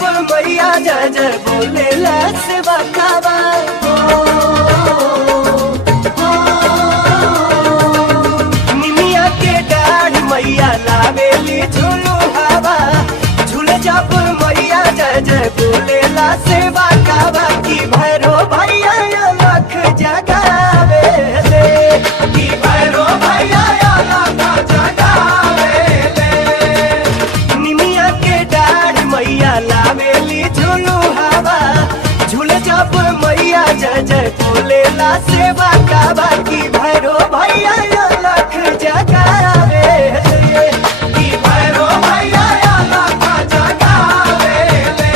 जब मैया जय जय बोलेला से बकावा निमिया के डाढ़ मैया लावेली झूलू हवा झूले जब मैया जय जय बोलेला से बकावा की भैरो भैया लख जगावे ले की भैरो भैया लख जगावे ले निमिया के डाढ़ मैया लावेली झूलू हवा झूले जब मैया जय जय बोलेला से बकावा की भैरो भैया लख जगावे ले की भैरो भैया लख जगावे ले।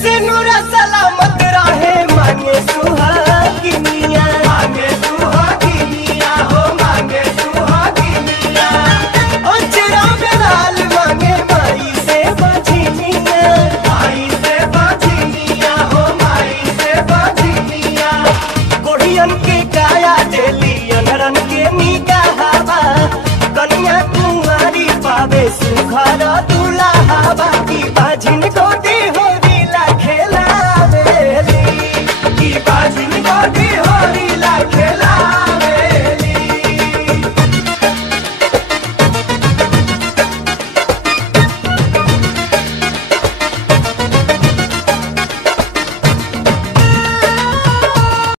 सिनुरा सलामत रहे मांगे सुहागिनिया हो मांगे सुहागिनिया अचरा में लाल मांगे माई से बझिनिया हो माई से बझिनिया कोढ़ियन के काया देली अनरन के मीका हवा कन्या कुंवारी पावे सुघर दूल्हा हवा की बाझिन गोदी हो खेला बेली की बाजिन गोदी